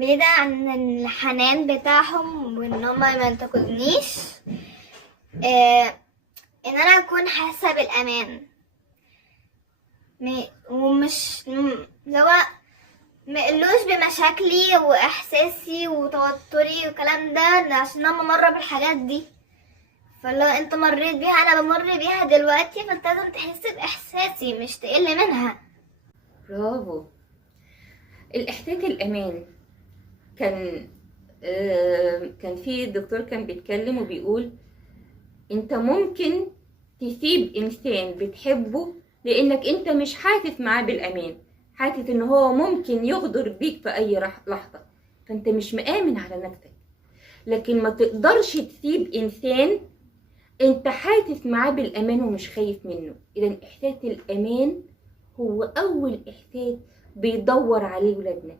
بعيدة عن الحنان بتاعهم وان هما ما ينتقدنيش. ان انا اكون حاسة بالامان، ومش لو ما يقلوش بمشاكلي واحساسي وتوتري والكلام ده عشان انا مرة بالحاجات دي. فلو انت مريت بيها انا بمر بيها دلوقتي، فانت لازم تحس باحساسي مش تقل منها. برافو. الاحتياج الامان كان في دكتور كان بيتكلم وبيقول انت ممكن تسيب انسان بتحبه لانك انت مش حاسس معاه بالامان، حاسس ان هو ممكن يغدر بيك في اي لحظة، فانت مش مآمن على نفسك. لكن ما تقدرش تسيب انسان انت حاسس معاه بالامان ومش خايف منه. اذا احساس الامان هو اول احساس بيدور عليه ولادنا.